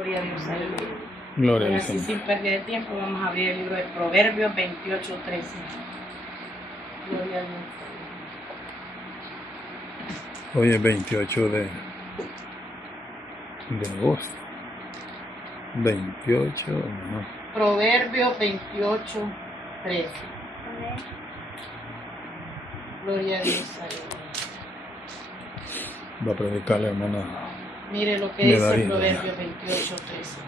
Gloria a Dios. Gloria al Así Señor. sin pérdida de tiempo vamos a abrir el libro de Proverbios 28:13. Gloria a Dios. Hoy es 28 de agosto. 28, no. Proverbios 28:13. Gloria a Dios. Va a predicar la hermana. Mire lo que Me dice da bien. Proverbios 28:13.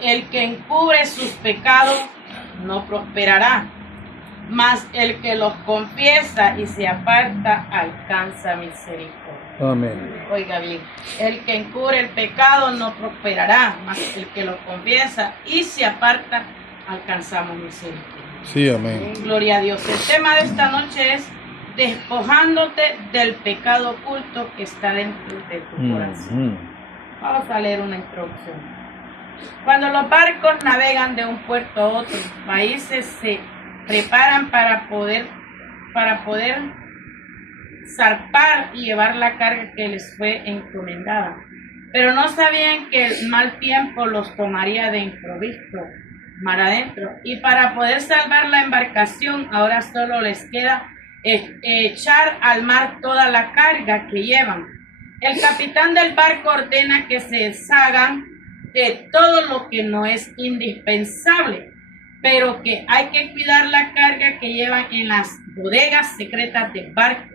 El que encubre sus pecados no prosperará, mas el que los confiesa y se aparta alcanza misericordia. Amén. Oiga bien, el que encubre el pecado no prosperará, mas el que lo confiesa y se aparta alcanzamos misericordia. Sí, amén. Gloria a Dios. El tema de esta noche es despojándote del pecado oculto que está dentro de tu corazón. Vamos a leer una introducción. Cuando los barcos navegan de un puerto a otro, países se preparan para poder zarpar y llevar la carga que les fue encomendada. Pero no sabían que el mal tiempo los tomaría de improviso mar adentro. Y para poder salvar la embarcación, ahora solo les queda echar al mar toda la carga que llevan. El capitán del barco ordena que se deshagan de todo lo que no es indispensable, pero que hay que cuidar la carga que llevan en las bodegas secretas del barco.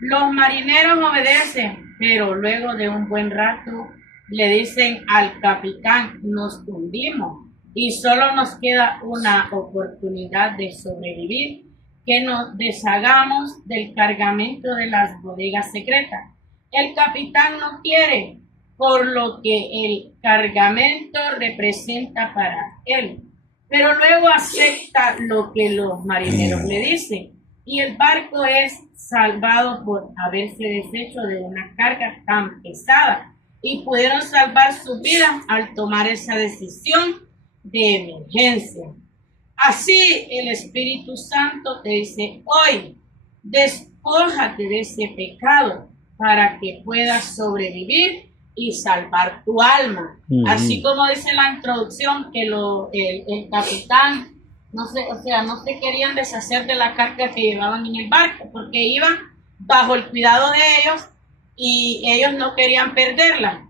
Los marineros obedecen, pero luego de un buen rato le dicen al capitán: nos hundimos y solo nos queda una oportunidad de sobrevivir, que nos deshagamos del cargamento de las bodegas secretas. El capitán no quiere, por lo que el cargamento representa para él, pero luego acepta lo que los marineros le dicen, y el barco es salvado por haberse deshecho de una carga tan pesada, y pudieron salvar su vida al tomar esa decisión de emergencia. Así el Espíritu Santo te dice hoy: despójate de ese pecado para que puedas sobrevivir y salvar tu alma. Así como dice la introducción, que el capitán no se querían deshacer de la carga que llevaban en el barco, porque iban bajo el cuidado de ellos y ellos no querían perderla.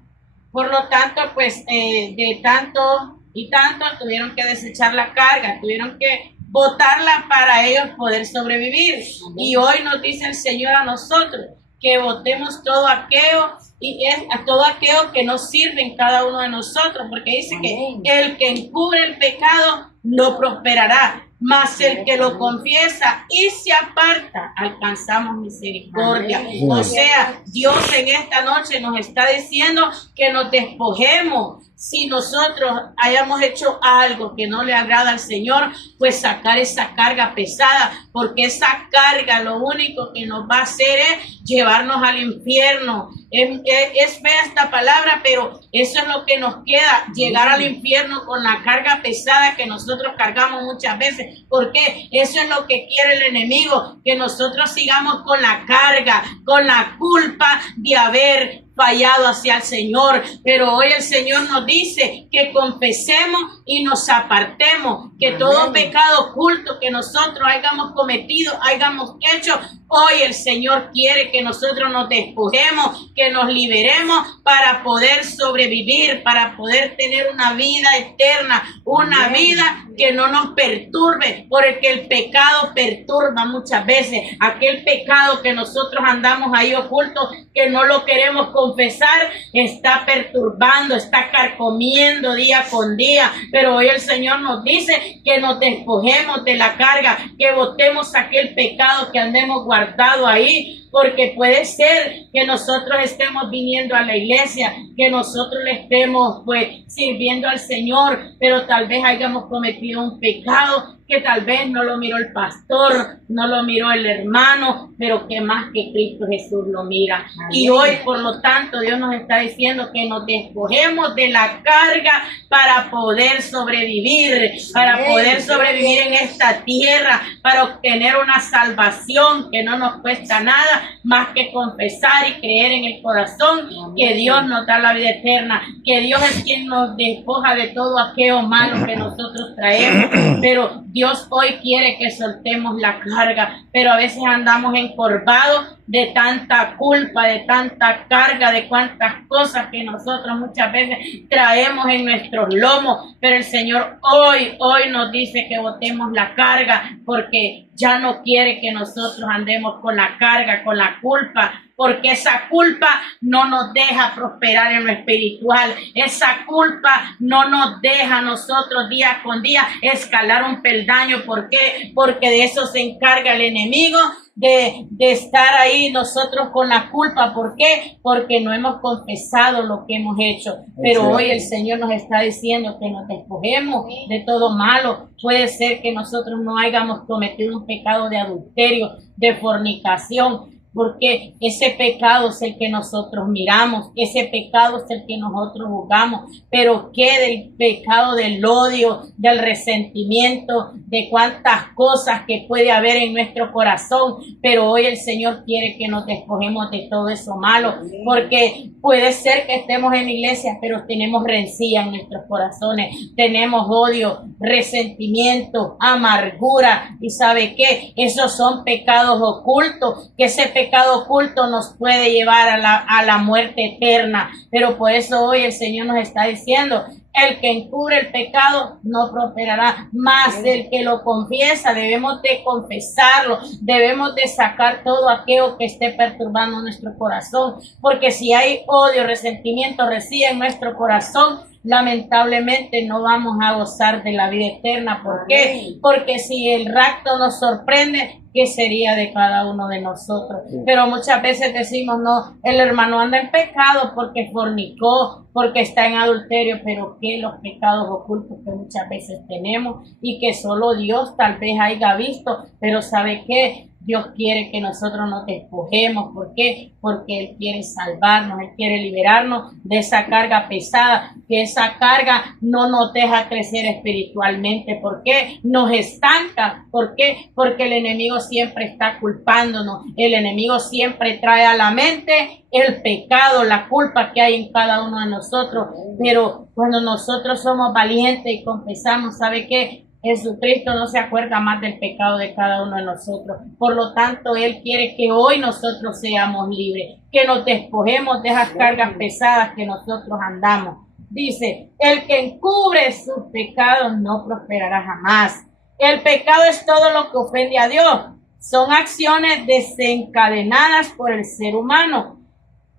Por lo tanto, pues de tanto y tanto tuvieron que desechar la carga, tuvieron que botarla para ellos poder sobrevivir. Y hoy nos dice el Señor a nosotros que botemos todo aquello y es a todo aquello que nos sirve en cada uno de nosotros, porque dice que el que encubre el pecado no prosperará, mas el que lo confiesa y se aparta alcanzamos misericordia. Amén. O sea, Dios en esta noche nos está diciendo que nos despojemos. Si nosotros hayamos hecho algo que no le agrada al Señor, pues sacar esa carga pesada, porque esa carga lo único que nos va a hacer es llevarnos al infierno. Es fea esta palabra, pero eso es lo que nos queda, llegar al infierno con la carga pesada que nosotros cargamos muchas veces, porque eso es lo que quiere el enemigo, que nosotros sigamos con la carga, con la culpa de haber fallado hacia el Señor. Pero hoy el Señor nos dice que confesemos y nos apartemos, que todo pecado oculto que nosotros hayamos cometido, hayamos hecho, hoy el Señor quiere que nosotros nos despojemos, que nos liberemos para poder sobrevivir, para poder tener una vida eterna, una vida que no nos perturbe, porque el pecado perturba muchas veces. Aquel pecado que nosotros andamos ahí oculto, que no lo queremos confesar, está perturbando, está carcomiendo día con día. Pero hoy el Señor nos dice que nos despojemos de la carga, que botemos aquel pecado que andemos guardado ahí, porque puede ser que nosotros estemos viniendo a la iglesia, que nosotros le estemos pues sirviendo al Señor, pero tal vez hayamos cometido un pecado que tal vez no lo miró el pastor, no lo miró el hermano, pero que más que Cristo Jesús lo mira. Amén. Y hoy, por lo tanto, Dios nos está diciendo que nos despojemos de la carga para poder sobrevivir, para poder sobrevivir en esta tierra, para obtener una salvación que no nos cuesta nada, más que confesar y creer en el corazón que Dios nos da la vida eterna, que Dios es quien nos despoja de todo aquello malo que nosotros traemos. Pero Dios hoy quiere que soltemos la carga, pero a veces andamos encorvados de tanta culpa, de tanta carga, de cuantas cosas que nosotros muchas veces traemos en nuestros lomos. Pero el Señor hoy nos dice que botemos la carga, porque ya no quiere que nosotros andemos con la carga, con la culpa, porque esa culpa no nos deja prosperar en lo espiritual. Esa culpa no nos deja a nosotros día con día escalar un peldaño. ¿Por qué? Porque de eso se encarga el enemigo, de estar ahí nosotros con la culpa. ¿Por qué? Porque no hemos confesado lo que hemos hecho. Pero hoy el Señor nos está diciendo que nos despojemos de todo malo. Puede ser que nosotros no hayamos cometido un pecado de adulterio, de fornicación, porque ese pecado es el que nosotros miramos, ese pecado es el que nosotros juzgamos. Pero ¿qué del pecado del odio, del resentimiento, de cuántas cosas que puede haber en nuestro corazón? Pero hoy el Señor quiere que nos despojemos de todo eso malo, porque puede ser que estemos en la iglesia, pero tenemos rencilla en nuestros corazones, tenemos odio, resentimiento, amargura. ¿Y sabe qué? Esos son pecados ocultos, que ese pecado oculto nos puede llevar a la muerte eterna. Pero por eso hoy el Señor nos está diciendo: el que encubre el pecado no prosperará, más el que lo confiesa. Debemos de confesarlo, debemos de sacar todo aquello que esté perturbando nuestro corazón, porque si hay odio, resentimiento, reside en nuestro corazón, lamentablemente no vamos a gozar de la vida eterna. ¿Por qué? Porque si el rapto nos sorprende, ¿qué sería de cada uno de nosotros? Pero muchas veces decimos: no, el hermano anda en pecado porque fornicó, porque está en adulterio. Pero ¿qué? Los pecados ocultos que muchas veces tenemos y que solo Dios tal vez haya visto. Pero ¿sabe qué? Dios quiere que nosotros nos despojemos. ¿Por qué? Porque Él quiere salvarnos, Él quiere liberarnos de esa carga pesada, que esa carga no nos deja crecer espiritualmente. ¿Por qué? Nos estanca. ¿Por qué? Porque el enemigo siempre está culpándonos. El enemigo siempre trae a la mente el pecado, la culpa que hay en cada uno de nosotros. Pero cuando nosotros somos valientes y confesamos, ¿sabe qué? Jesucristo no se acuerda más del pecado de cada uno de nosotros. Por lo tanto, Él quiere que hoy nosotros seamos libres, que nos despojemos de esas cargas pesadas que nosotros andamos. Dice: el que encubre sus pecados no prosperará jamás. El pecado es todo lo que ofende a Dios. Son acciones desencadenadas por el ser humano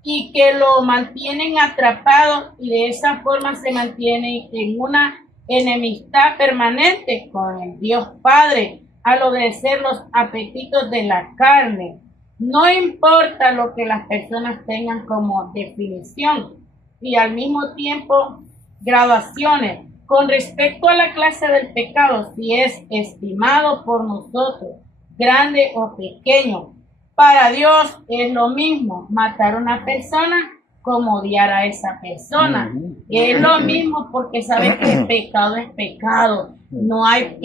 y que lo mantienen atrapado, y de esa forma se mantienen en una enemistad permanente con el Dios Padre, al obedecer los apetitos de la carne. No importa lo que las personas tengan como definición y al mismo tiempo graduaciones con respecto a la clase del pecado, si es estimado por nosotros grande o pequeño. Para Dios es lo mismo matar a una persona como odiar a esa persona. Es lo mismo, porque saben que pecado es pecado. No hay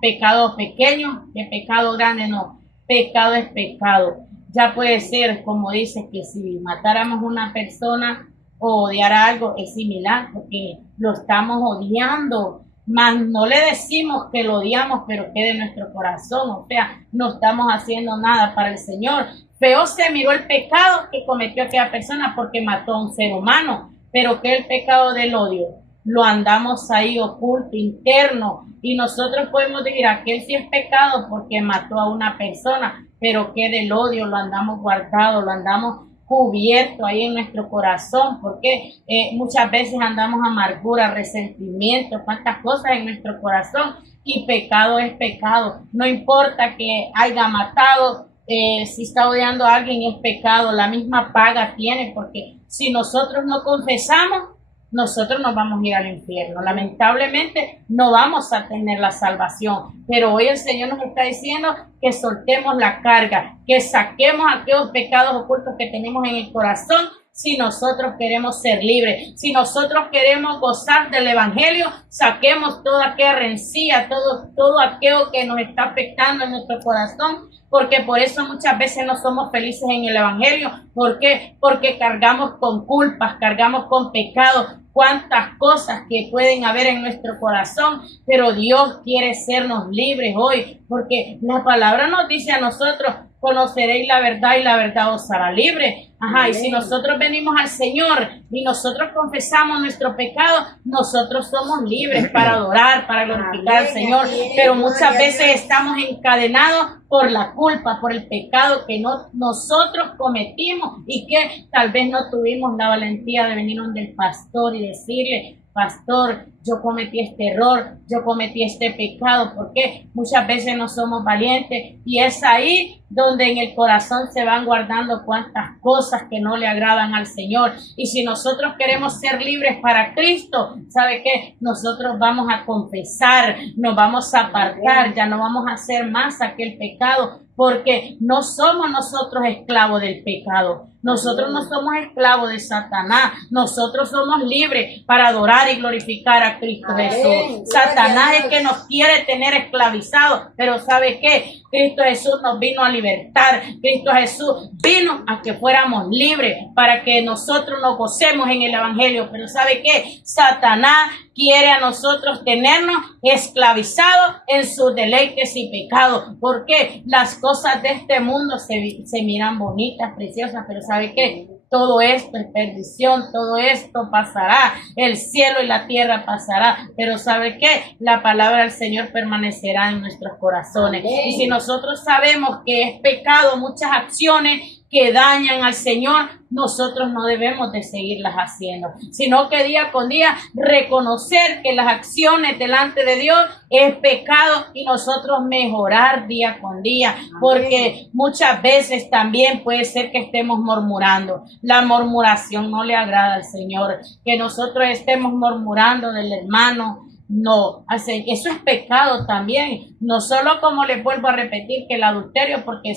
pecado pequeño, que pecado grande, no. Pecado es pecado. Ya puede ser, como dice, que si matáramos a una persona o odiar algo, es similar, porque lo estamos odiando. Mas no le decimos que lo odiamos, pero quede en nuestro corazón. O sea, no estamos haciendo nada para el Señor. Feo se miró el pecado que cometió aquella persona porque mató a un ser humano, pero que el pecado del odio lo andamos ahí oculto, interno, y nosotros podemos decir: aquel sí es pecado porque mató a una persona, pero que del odio lo andamos guardado, lo andamos cubierto ahí en nuestro corazón, porque muchas veces andamos amargura, resentimiento, cuantas cosas en nuestro corazón, y pecado es pecado. No importa que haya matado, si está odiando a alguien, es pecado, la misma paga tiene, porque si nosotros no confesamos, nosotros nos vamos a ir al infierno. Lamentablemente no vamos a tener la salvación. Pero hoy el Señor nos está diciendo que soltemos la carga, que saquemos aquellos pecados ocultos que tenemos en el corazón, Si nosotros queremos ser libres, si nosotros queremos gozar del evangelio, saquemos toda aquella rencilla, todo aquello que nos está afectando en nuestro corazón, porque por eso muchas veces no somos felices en el evangelio. ¿Por qué? Porque cargamos con culpas, cargamos con pecados, cuántas cosas que pueden haber en nuestro corazón, pero Dios quiere hacernos libres hoy, porque la palabra nos dice a nosotros: conoceréis la verdad y la verdad os hará libre. Y si nosotros venimos al Señor y nosotros confesamos nuestro pecado, nosotros somos libres para adorar, para glorificar al Señor. Pero muchas veces estamos encadenados por la culpa, por el pecado que nosotros cometimos y que tal vez no tuvimos la valentía de venir donde el pastor y decirle: pastor, yo cometí este error, yo cometí este pecado. Porque muchas veces no somos valientes, y es ahí donde en el corazón se van guardando cuantas cosas que no le agradan al Señor. Y si nosotros queremos ser libres para Cristo, ¿sabe qué? Nosotros vamos a confesar, nos vamos a apartar, ya no vamos a hacer más aquel pecado, porque no somos nosotros esclavos del pecado. Nosotros no somos esclavos de Satanás. Nosotros somos libres para adorar y glorificar a Cristo Jesús. Satanás es que nos quiere tener esclavizados, pero ¿sabe qué? Cristo Jesús nos vino a libertar. Cristo Jesús vino a que fuéramos libres, para que nosotros nos gocemos en el evangelio. Pero ¿sabe qué? Satanás quiere a nosotros tenernos esclavizados en sus deleites y pecados. Porque las cosas de este mundo se miran bonitas, preciosas, pero ¿sabe qué? Todo esto es perdición, todo esto pasará, el cielo y la tierra pasará, pero ¿sabe qué? La palabra del Señor permanecerá en nuestros corazones. Y si nosotros sabemos que es pecado muchas acciones que dañan al Señor, nosotros no debemos de seguirlas haciendo, sino que día con día reconocer que las acciones delante de Dios es pecado y nosotros mejorar día con día, porque muchas veces también puede ser que estemos murmurando. La murmuración no le agrada al Señor, que nosotros estemos murmurando del hermano. No, eso es pecado también. No solo, como les vuelvo a repetir, que el adulterio, porque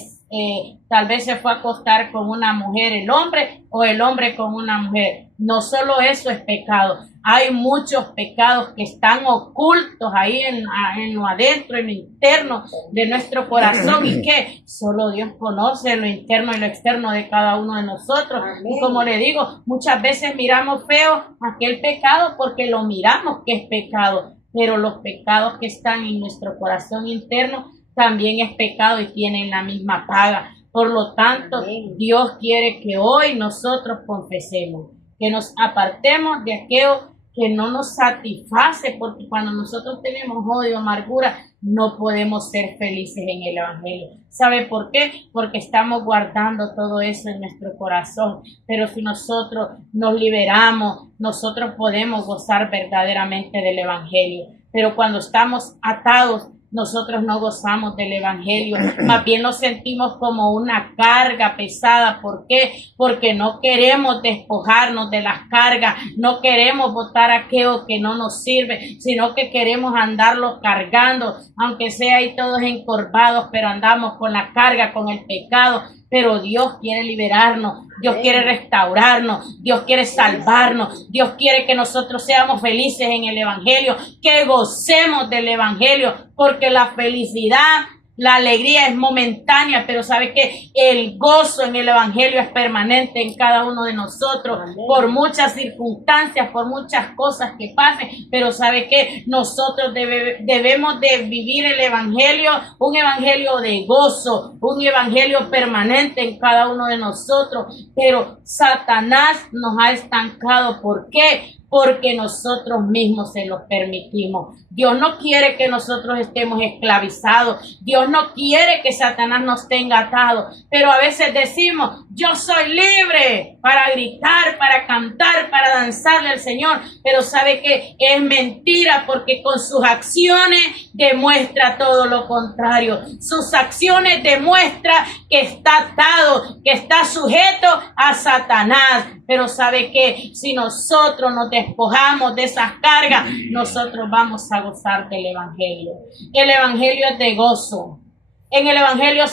tal vez se fue a acostar con una mujer el hombre, o el hombre con una mujer. No solo eso es pecado. Hay muchos pecados que están ocultos ahí en lo adentro, en lo interno de nuestro corazón, y que solo Dios conoce lo interno y lo externo de cada uno de nosotros. Y como le digo, muchas veces miramos feo aquel pecado porque lo miramos que es pecado, pero los pecados que están en nuestro corazón interno también es pecado y tienen la misma paga. Por lo tanto, Dios quiere que hoy nosotros confesemos, que nos apartemos de aquello que no nos satisface, porque cuando nosotros tenemos odio, amargura, no podemos ser felices en el evangelio. ¿Sabe por qué? Porque estamos guardando todo eso en nuestro corazón. Pero si nosotros nos liberamos, nosotros podemos gozar verdaderamente del evangelio. Pero cuando estamos atados, nosotros no gozamos del evangelio, más bien nos sentimos como una carga pesada. ¿Por qué? Porque no queremos despojarnos de las cargas, no queremos botar aquello que no nos sirve, sino que queremos andarlo cargando, aunque sea ahí todos encorvados, pero andamos con la carga, con el pecado. Pero Dios quiere liberarnos, Dios quiere restaurarnos, Dios quiere salvarnos, Dios quiere que nosotros seamos felices en el evangelio, que gocemos del evangelio, porque la felicidad, la alegría es momentánea, pero ¿sabe qué? El gozo en el evangelio es permanente en cada uno de nosotros. Amén. Por muchas circunstancias, por muchas cosas que pasen, pero ¿sabe qué? Nosotros debemos de vivir el evangelio, un evangelio de gozo, un evangelio permanente en cada uno de nosotros. Pero Satanás nos ha estancado. ¿Por qué? Porque nosotros mismos se los permitimos. Dios no quiere que nosotros estemos esclavizados. Dios no quiere que Satanás nos tenga atados. Pero a veces decimos: yo soy libre para gritar, para cantar, para danzarle al Señor. Pero sabe que es mentira, porque con sus acciones demuestra todo lo contrario. Sus acciones demuestran que está atado, que está sujeto a Satanás. Pero sabe que si nosotros nos despojamos de esas cargas, nosotros vamos a gozar del evangelio. El evangelio es de gozo. En el Evangelio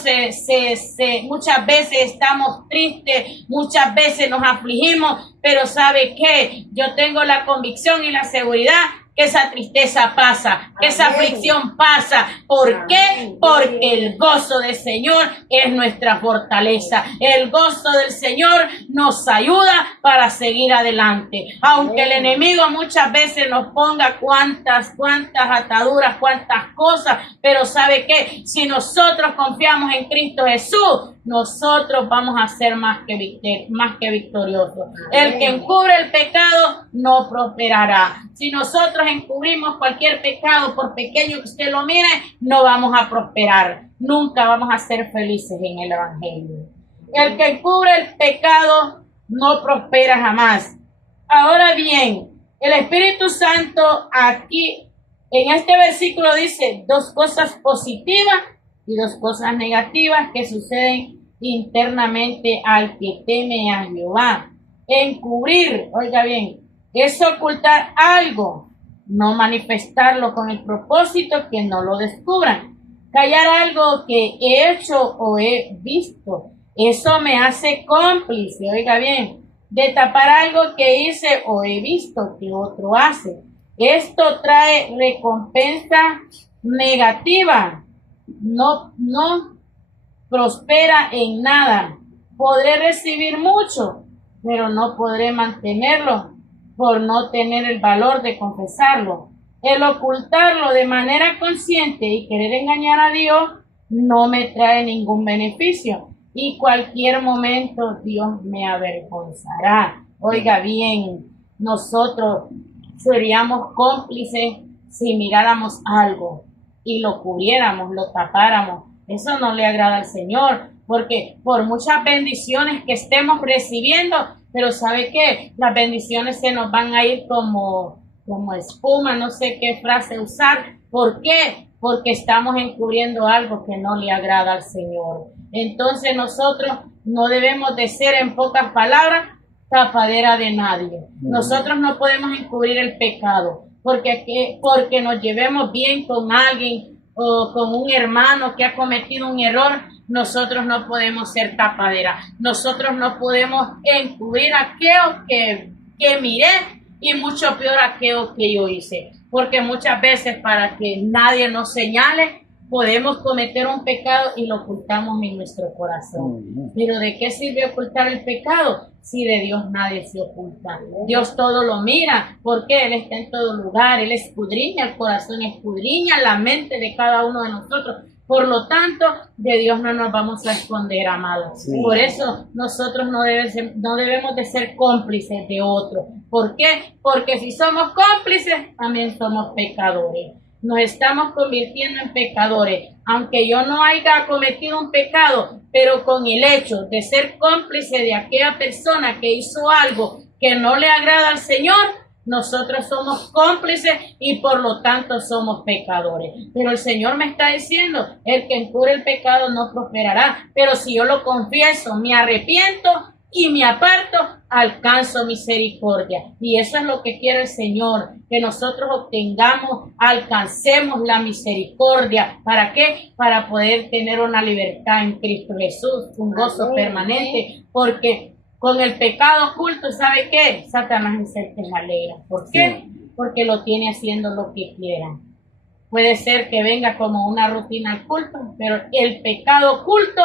muchas veces estamos tristes, muchas veces nos afligimos, pero ¿sabe qué? Yo tengo la convicción y la seguridad que esa tristeza pasa, que esa aflicción pasa. ¿Por qué? Porque el gozo del Señor es nuestra fortaleza. El gozo del Señor nos ayuda para seguir adelante. Aunque el enemigo muchas veces nos ponga cuantas ataduras, cuantas cosas, pero ¿sabe qué? Si nosotros confiamos en Cristo Jesús, nosotros vamos a ser más que victoriosos. El que encubre el pecado no prosperará. Si nosotros encubrimos cualquier pecado, por pequeño que usted lo mire, no vamos a prosperar. Nunca vamos a ser felices en el Evangelio. El que encubre el pecado no prospera jamás. Ahora bien, el Espíritu Santo aquí en este versículo dice dos cosas positivas y dos cosas negativas que suceden internamente al que teme a Jehová. Encubrir, oiga bien, es ocultar algo, no manifestarlo con el propósito que no lo descubran. Callar algo que he hecho o he visto, eso me hace cómplice, oiga bien, de tapar algo que hice o he visto que otro hace. Esto trae recompensa negativa, no prospera en nada. Podré recibir mucho, pero no podré mantenerlo por no tener el valor de confesarlo. El ocultarlo de manera consciente y querer engañar a Dios no me trae ningún beneficio y cualquier momento Dios me avergonzará. Oiga bien, nosotros seríamos cómplices si miráramos algo y lo cubriéramos, lo tapáramos. Eso no le agrada al Señor, porque por muchas bendiciones que estemos recibiendo, pero ¿sabe qué? Las bendiciones se nos van a ir como espuma, no sé qué frase usar. ¿Por qué? Porque estamos encubriendo algo que no le agrada al Señor. Entonces nosotros no debemos de ser, en pocas palabras, tapadera de nadie. Nosotros no podemos encubrir el pecado, porque nos llevemos bien con alguien o con un hermano que ha cometido un error. Nosotros no podemos ser tapadera. Nosotros no podemos encubrir aquello que miré y mucho peor aquello que yo hice. Porque muchas veces para que nadie nos señale, podemos cometer un pecado y lo ocultamos en nuestro corazón. Pero ¿de qué sirve ocultar el pecado? Si de Dios nadie se oculta. Dios todo lo mira, porque Él está en todo lugar. Él escudriña el corazón, escudriña la mente de cada uno de nosotros. Por lo tanto, de Dios no nos vamos a esconder, amados. Sí. Por eso nosotros no debemos de ser cómplices de otros. ¿Por qué? Porque si somos cómplices, también somos pecadores. Nos estamos convirtiendo en pecadores. Aunque yo no haya cometido un pecado, pero con el hecho de ser cómplice de aquella persona que hizo algo que no le agrada al Señor, nosotros somos cómplices y por lo tanto somos pecadores. Pero el Señor me está diciendo, el que encubre el pecado no prosperará. Pero si yo lo confieso, me arrepiento y me aparto, alcanzo misericordia. Y eso es lo que quiere el Señor, que nosotros obtengamos, alcancemos la misericordia. ¿Para qué? Para poder tener una libertad en Cristo Jesús, un gozo permanente, porque con el pecado oculto, ¿sabe qué? Satanás es el que se alegra. ¿Por qué? Sí. Porque lo tiene haciendo lo que quiera. Puede ser que venga como una rutina al culto, pero el pecado oculto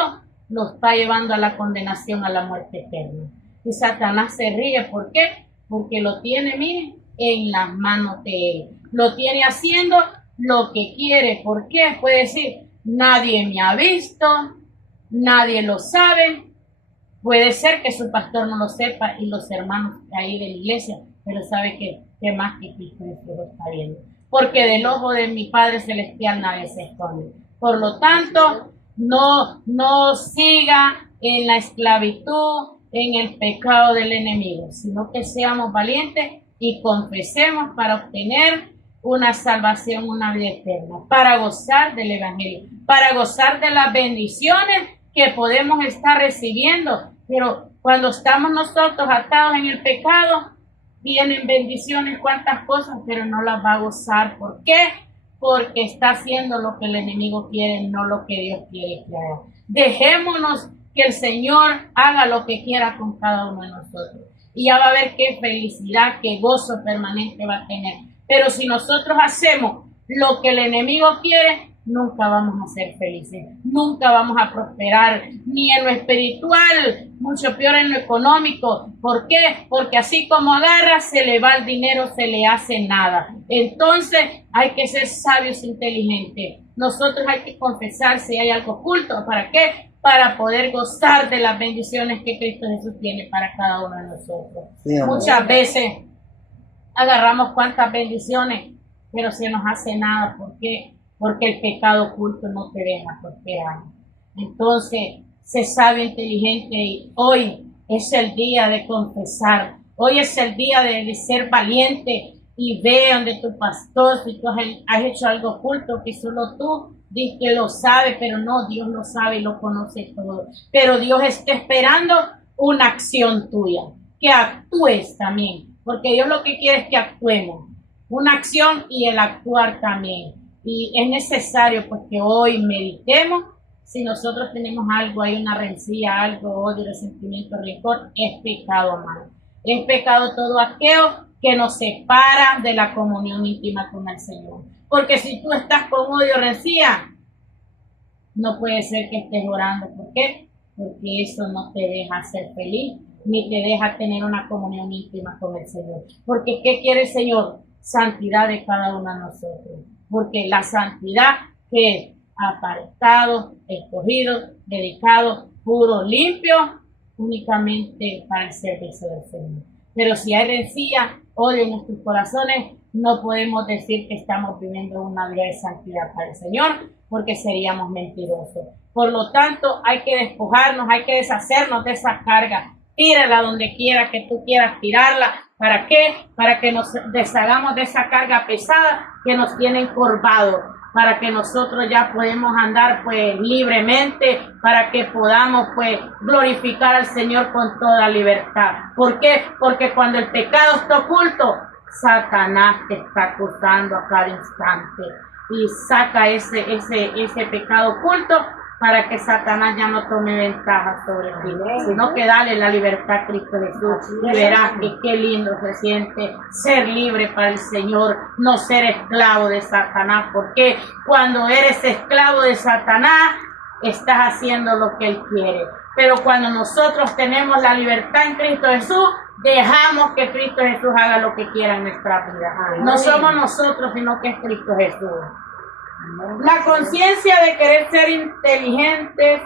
lo está llevando a la condenación, a la muerte eterna. Y Satanás se ríe. ¿Por qué? Porque lo tiene, mire, en las manos de él. Lo tiene haciendo lo que quiere. ¿Por qué? Puede decir, nadie me ha visto, nadie lo sabe. Puede ser que su pastor no lo sepa y los hermanos ahí de la iglesia, pero sabe que más que Cristo lo está viendo. Porque del ojo de mi Padre Celestial nadie se esconde. Por lo tanto, no siga en la esclavitud, en el pecado del enemigo, sino que seamos valientes y confesemos para obtener una salvación, una vida eterna, para gozar del Evangelio, para gozar de las bendiciones que podemos estar recibiendo. Pero cuando estamos nosotros atados en el pecado, vienen bendiciones, cuantas cosas, pero no las va a gozar. ¿Por qué? porque está haciendo lo que el enemigo quiere, no lo que Dios quiere que haga. Dejémonos que el Señor haga lo que quiera con cada uno de nosotros. Y ya va a ver qué felicidad, qué gozo permanente va a tener. Pero si nosotros hacemos lo que el enemigo quiere, nunca vamos a ser felices, nunca vamos a prosperar, ni en lo espiritual, mucho peor en lo económico. ¿Por qué? Porque así como agarra, se le va el dinero, se le hace nada. Entonces hay que ser sabios e inteligentes. Nosotros hay que confesar si hay algo oculto. ¿Para qué? Para poder gozar de las bendiciones que Cristo Jesús tiene para cada uno de nosotros. Sí, muchas veces agarramos cuantas bendiciones, pero se nos hace nada. ¿Por qué? Porque el pecado oculto no te deja prosperar. Entonces, sé sabio, inteligente, y hoy es el día de confesar. Hoy es el día de ser valiente y ve donde tu pastor, si tú has hecho algo oculto que solo tú dices que lo sabe, pero no, Dios lo sabe y lo conoce todo. Pero Dios está esperando una acción tuya, que actúes también, porque Dios lo que quiere es que actuemos. Una acción y el actuar también. Y es necesario pues que hoy meditemos. Si nosotros tenemos algo, hay una rencilla, algo, odio, resentimiento, rencor, es pecado, hermano. Es pecado todo aquello que nos separa de la comunión íntima con el Señor. Porque si tú estás con odio, rencilla, no puede ser que estés orando. ¿Por qué? Porque eso no te deja ser feliz, ni te deja tener una comunión íntima con el Señor. Porque ¿qué quiere el Señor? Santidad de cada uno de nosotros. Porque la santidad que es apartado, escogido, dedicado, puro, limpio, únicamente para el servicio del Señor. Pero si hay rencilla, odio en nuestros corazones, no podemos decir que estamos viviendo una vida de santidad para el Señor, porque seríamos mentirosos. Por lo tanto, hay que despojarnos, hay que deshacernos de esa carga. Tírala donde quiera que tú quieras tirarla. ¿Para qué? Para que nos deshagamos de esa carga pesada que nos tiene encorvados, para que nosotros ya podemos andar pues libremente, para que podamos pues glorificar al Señor con toda libertad. ¿Por qué? Porque cuando el pecado está oculto, Satanás te está acusando a cada instante y saca ese pecado oculto para que Satanás ya no tome ventaja sobre ti, sino que dale la libertad a Cristo Jesús. Y verás que qué lindo se siente ser libre para el Señor, no ser esclavo de Satanás, porque cuando eres esclavo de Satanás, estás haciendo lo que Él quiere. Pero cuando nosotros tenemos la libertad en Cristo Jesús, dejamos que Cristo Jesús haga lo que quiera en nuestra vida. No somos nosotros, sino que es Cristo Jesús. La conciencia de querer ser inteligentes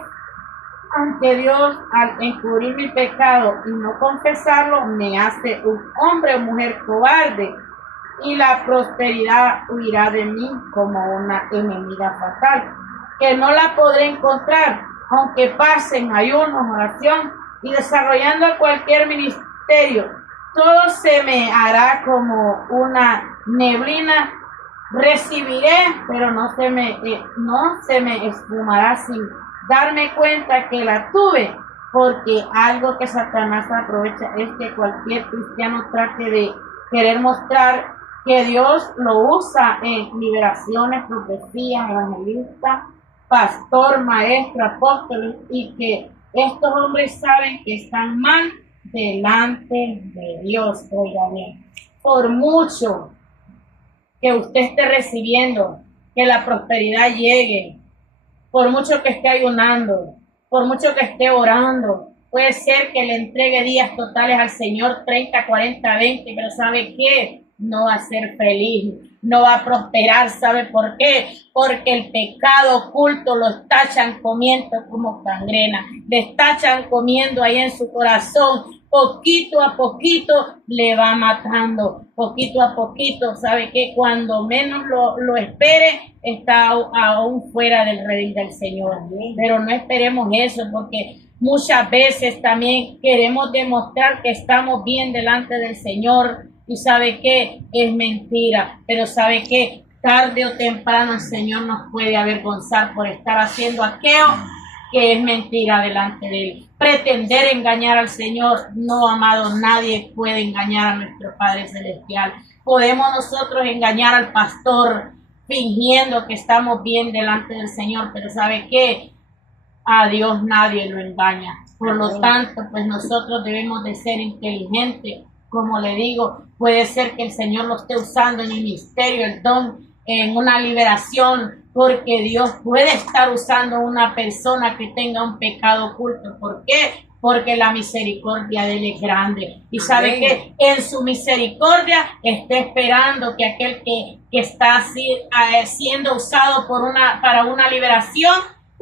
ante Dios al encubrir mi pecado y no confesarlo me hace un hombre o mujer cobarde, y la prosperidad huirá de mí como una enemiga fatal, que no la podré encontrar, aunque pase en ayuno, oración y desarrollando cualquier ministerio. Todo se me hará como una neblina. Recibiré, pero no se me esfumará sin darme cuenta que la tuve, porque algo que Satanás aprovecha es que cualquier cristiano trate de querer mostrar que Dios lo usa en liberaciones, profecías, evangelistas, pastor, maestro, apóstoles, y que estos hombres saben que están mal delante de Dios. Oiga bien, por mucho que usted esté recibiendo, que la prosperidad llegue, por mucho que esté ayunando, por mucho que esté orando, puede ser que le entregue días totales al Señor, 30, 40, 20, pero ¿sabe qué? No va a ser feliz, no va a prosperar. ¿Sabe por qué? Porque el pecado oculto lo estachan comiendo como gangrena, le estachan comiendo ahí en su corazón. Poquito a poquito le va matando, poquito a poquito. ¿Sabe qué? Cuando menos lo espere, está aún fuera del redil del Señor. Pero no esperemos eso, porque muchas veces también queremos demostrar que estamos bien delante del Señor, y ¿sabe qué? Es mentira. Pero ¿sabe qué? Tarde o temprano el Señor nos puede avergonzar por estar haciendo aquello que es mentira delante de Él. Pretender engañar al Señor, no, amado, nadie puede engañar a nuestro Padre Celestial. Podemos nosotros engañar al pastor, fingiendo que estamos bien delante del Señor, pero ¿sabe qué? A Dios nadie lo engaña. Por lo tanto, pues nosotros debemos de ser inteligentes. Como le digo, puede ser que el Señor lo esté usando en el ministerio, el don, en una liberación, porque Dios puede estar usando una persona que tenga un pecado oculto. ¿Por qué? Porque la misericordia de Él es grande. Y sabe que en su misericordia está esperando que aquel que está siendo usado para una liberación,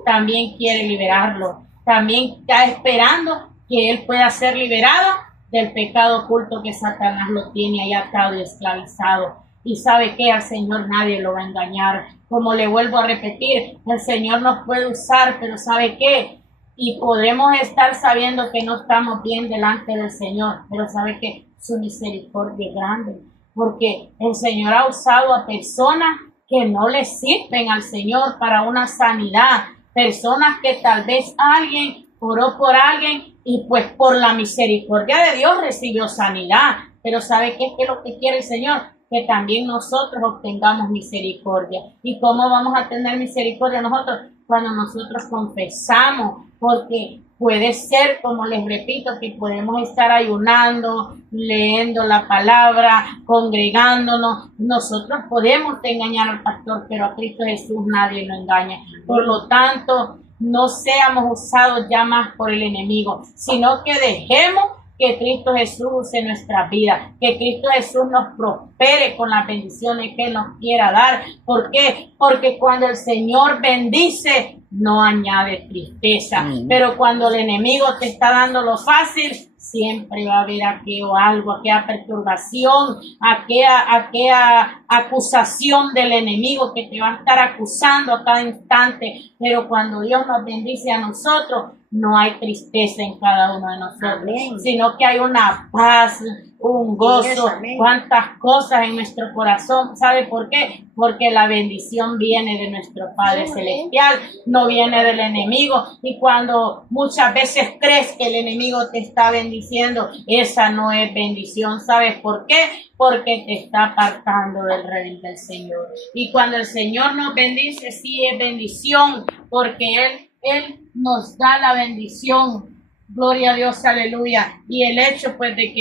también quiere liberarlo. También está esperando que él pueda ser liberado del pecado oculto que Satanás lo tiene ahí atado y esclavizado. Y sabe que al Señor nadie lo va a engañar. Como le vuelvo a repetir, el Señor nos puede usar, pero ¿sabe qué? Y podemos estar sabiendo que no estamos bien delante del Señor, pero ¿sabe que su misericordia es grande? Porque el Señor ha usado a personas que no le sirven al Señor para una sanidad. Personas que tal vez alguien oró por alguien y pues por la misericordia de Dios recibió sanidad. Pero ¿sabe qué es lo que quiere el Señor? Que también nosotros obtengamos misericordia. ¿Y cómo vamos a tener misericordia nosotros? Cuando nosotros confesamos, porque puede ser, como les repito, que podemos estar ayunando, leyendo la palabra, congregándonos. Nosotros podemos engañar al pastor, pero a Cristo Jesús nadie lo engaña. Por lo tanto, no seamos usados ya más por el enemigo, sino que dejemos que Cristo Jesús use nuestra vida, que Cristo Jesús nos prospere con las bendiciones que Él nos quiera dar. ¿Por qué? Porque cuando el Señor bendice, no añade tristeza. Pero cuando el enemigo te está dando lo fácil, siempre va a haber aquella perturbación, aquella acusación del enemigo que te va a estar acusando a cada instante. Pero cuando Dios nos bendice a nosotros, no hay tristeza en cada uno de nosotros, amén, sino que hay una paz, un gozo, cuántas cosas en nuestro corazón. ¿Sabe por qué? Porque la bendición viene de nuestro Padre Celestial, no viene del enemigo. Y cuando muchas veces crees que el enemigo te está bendiciendo, esa no es bendición. ¿Sabes por qué? Porque te está apartando del redil del Señor. Y cuando el Señor nos bendice, sí es bendición, porque Él nos da la bendición. Gloria a Dios, aleluya. Y el hecho pues de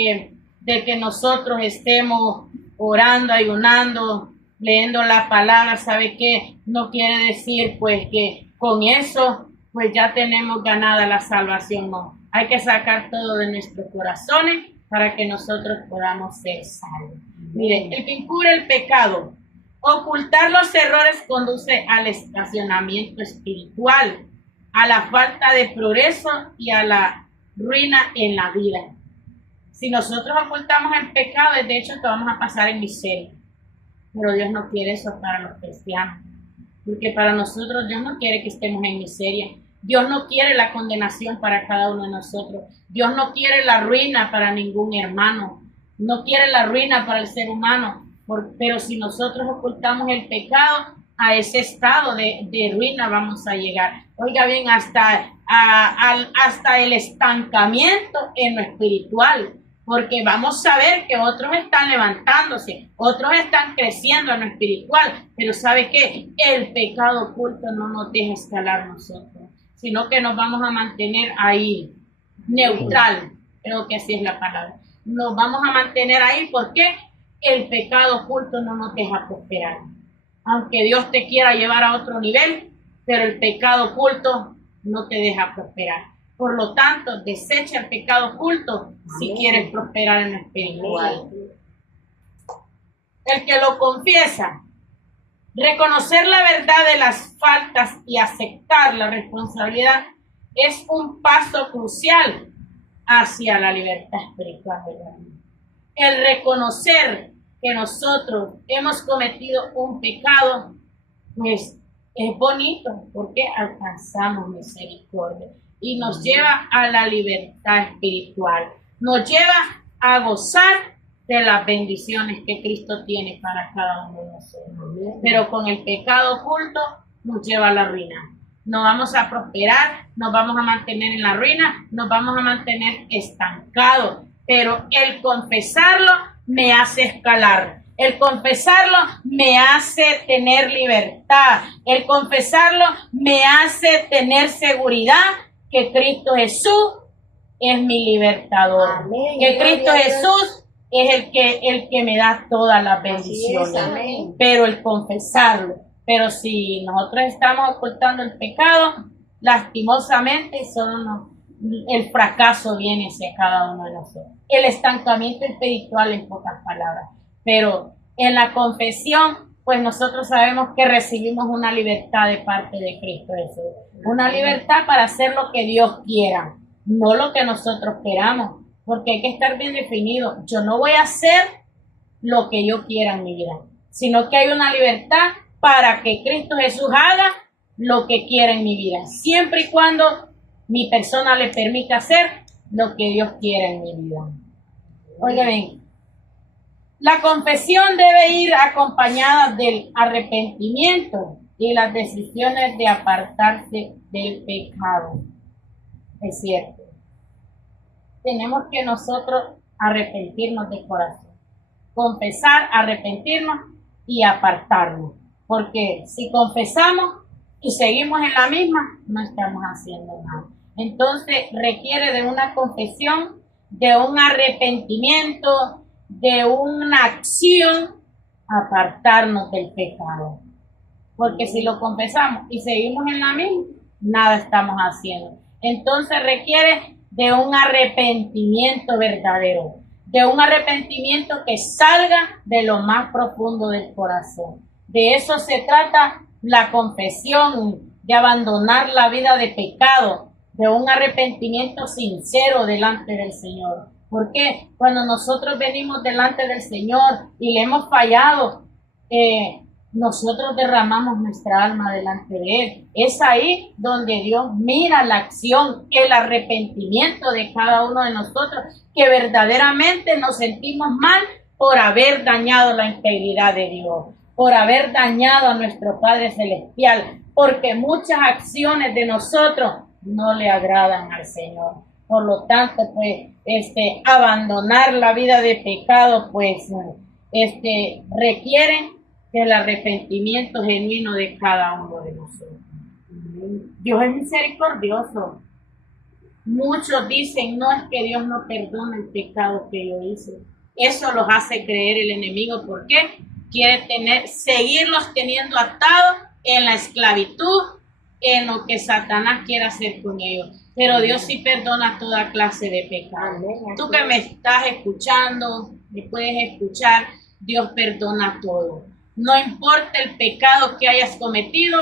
que nosotros estemos orando, ayunando, leyendo la palabra, ¿sabe qué? No quiere decir pues que con eso pues ya tenemos ganada la salvación, no. Hay que sacar todo de nuestros corazones para que nosotros podamos ser salvos. Mire, el que encubre el pecado, ocultar los errores conduce al estacionamiento espiritual, a la falta de progreso y a la ruina en la vida. Si nosotros ocultamos el pecado, de hecho que vamos a pasar en miseria. Pero Dios no quiere eso para los cristianos. Porque para nosotros Dios no quiere que estemos en miseria. Dios no quiere la condenación para cada uno de nosotros. Dios no quiere la ruina para ningún hermano. No quiere la ruina para el ser humano. Pero si nosotros ocultamos el pecado, a ese estado de ruina vamos a llegar. Oiga bien, hasta el estancamiento en lo espiritual. Porque vamos a ver que otros están levantándose, otros están creciendo en lo espiritual, pero ¿sabe qué? El pecado oculto no nos deja escalar nosotros, sino que nos vamos a mantener ahí, neutral, creo que así es la palabra. Nos vamos a mantener ahí porque el pecado oculto no nos deja prosperar. Aunque Dios te quiera llevar a otro nivel, pero el pecado oculto no te deja prosperar. Por lo tanto, desecha el pecado oculto si quieres prosperar en lo espiritual. El que lo confiesa, reconocer la verdad de las faltas y aceptar la responsabilidad es un paso crucial hacia la libertad espiritual. El reconocer que nosotros hemos cometido un pecado, pues es bonito porque alcanzamos misericordia. Y nos lleva a la libertad espiritual. Nos lleva a gozar de las bendiciones que Cristo tiene para cada uno de nosotros. Pero con el pecado oculto nos lleva a la ruina. No vamos a prosperar, nos vamos a mantener en la ruina, nos vamos a mantener estancados. Pero el confesarlo me hace escalar. El confesarlo me hace tener libertad. El confesarlo me hace tener seguridad que Cristo Jesús es mi libertador. Amén. Que Cristo Jesús es el que me da todas las bendiciones. Amén. Pero el confesarlo. Pero si nosotros estamos ocultando el pecado, lastimosamente solo el fracaso viene hacia cada uno de nosotros. El estancamiento espiritual, en pocas palabras. Pero en la confesión, pues nosotros sabemos que recibimos una libertad de parte de Cristo Jesús. Una libertad para hacer lo que Dios quiera, no lo que nosotros queramos. Porque hay que estar bien definido. Yo no voy a hacer lo que yo quiera en mi vida, sino que hay una libertad para que Cristo Jesús haga lo que quiera en mi vida, siempre y cuando mi persona le permita hacer lo que Dios quiera en mi vida. Oigan bien, la confesión debe ir acompañada del arrepentimiento y las decisiones de apartarse del pecado. Es cierto. Tenemos que nosotros arrepentirnos de corazón. Confesar, arrepentirnos y apartarnos. Porque si confesamos y seguimos en la misma, no estamos haciendo nada. Entonces requiere de una confesión, de un arrepentimiento, de una acción, apartarnos del pecado. Porque si lo confesamos y seguimos en la misma, nada estamos haciendo. Entonces requiere de un arrepentimiento verdadero, de un arrepentimiento que salga de lo más profundo del corazón. De eso se trata la confesión, de abandonar la vida de pecado, de un arrepentimiento sincero delante del Señor. Porque cuando nosotros venimos delante del Señor y le hemos fallado, nosotros derramamos nuestra alma delante de Él. Es ahí donde Dios mira la acción, el arrepentimiento de cada uno de nosotros, que verdaderamente nos sentimos mal por haber dañado la integridad de Dios, por haber dañado a nuestro Padre Celestial, porque muchas acciones de nosotros no le agradan al Señor. Por lo tanto, pues, abandonar la vida de pecado, pues, requieren el arrepentimiento genuino de cada uno de nosotros. Dios es misericordioso. Muchos dicen, no, es que Dios no perdona el pecado que yo hice. Eso los hace creer el enemigo. ¿Por qué? Quiere seguirlos teniendo atados en la esclavitud, en lo que Satanás quiere hacer con ellos. Pero Dios sí perdona toda clase de pecado. Tú que me estás escuchando, me puedes escuchar, Dios perdona todo. No importa el pecado que hayas cometido,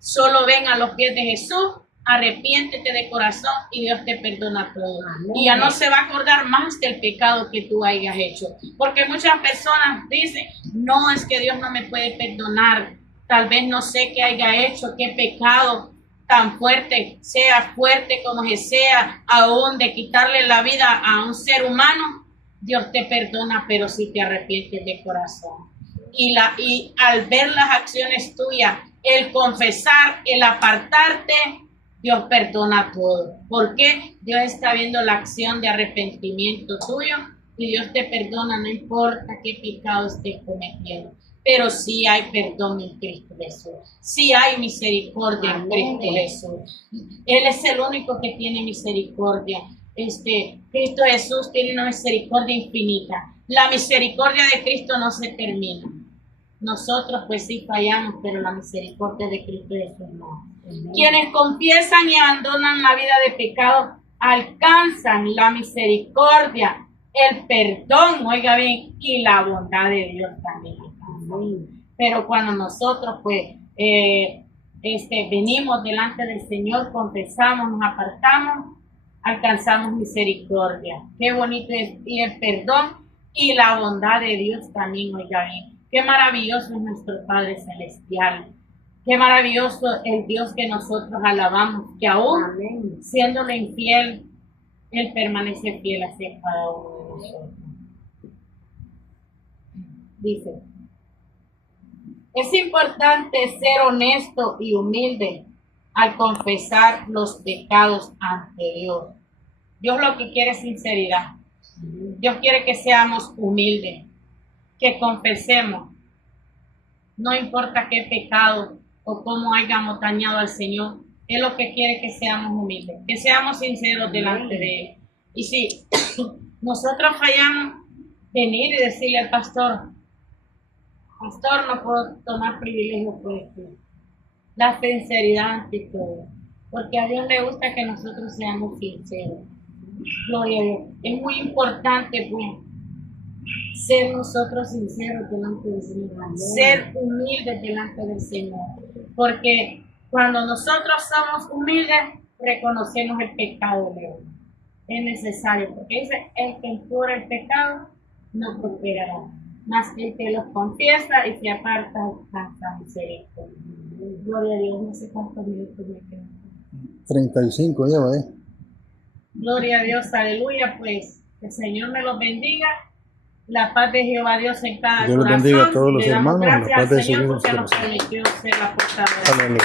solo ven a los pies de Jesús, arrepiéntete de corazón y Dios te perdona todo. Y ya no se va a acordar más del pecado que tú hayas hecho. Porque muchas personas dicen, no, es que Dios no me puede perdonar. Tal vez no sé qué haya hecho, qué pecado tan fuerte, sea fuerte como que sea, aún de quitarle la vida a un ser humano, Dios te perdona, pero si te arrepientes de corazón. Y al ver las acciones tuyas, el confesar, el apartarte, Dios perdona todo. ¿Por qué? Dios está viendo la acción de arrepentimiento tuyo y Dios te perdona, no importa qué pecado estés cometiendo. Pero sí hay perdón en Cristo Jesús. Sí hay misericordia en Cristo Jesús. Él es el único que tiene misericordia. Cristo Jesús tiene una misericordia infinita. La misericordia de Cristo no se termina. Nosotros pues sí fallamos, pero la misericordia de Cristo Jesús no. Quienes confiesan y abandonan la vida de pecado alcanzan la misericordia, el perdón, oiga bien, y la bondad de Dios también. Pero cuando nosotros pues venimos delante del Señor, confesamos, nos apartamos, alcanzamos misericordia. Qué bonito es, y el perdón y la bondad de Dios también, oiga bien. Qué maravilloso es nuestro Padre Celestial. Qué maravilloso el Dios que nosotros alabamos, que aún siéndole infiel, Él permanece fiel hacia cada uno de nosotros. Dice, es importante ser honesto y humilde al confesar los pecados ante Dios. Dios lo que quiere es sinceridad. Dios quiere que seamos humildes, que confesemos, no importa qué pecado o cómo hayamos dañado al Señor, Él lo que quiere es que seamos humildes, que seamos sinceros delante de Él. Y si nosotros fallamos, venir y decirle al pastor, no puedo tomar privilegio por esto. La sinceridad ante todo, porque a Dios le gusta que nosotros seamos sinceros. Gloria a Dios. Es muy importante, pues, ser nosotros sinceros delante del Señor, ser humildes delante del Señor, porque cuando nosotros somos humildes, reconocemos el pecado de Dios. Es necesario, porque dice, el que encubre el pecado no prosperará, mas el que los confiesa y se aparta alcanza misericordia. Gloria a Dios, no sé cuántos minutos me quedan. 35 lleva, Gloria a Dios, aleluya, pues el Señor me los bendiga. La paz de Jehová Dios en cada Dios los corazón. bendiga a todos los Le damos hermanos, la gracias paz de al Señor Jesús en porque su nos corazón. permitió ser la portadora. Aleluya.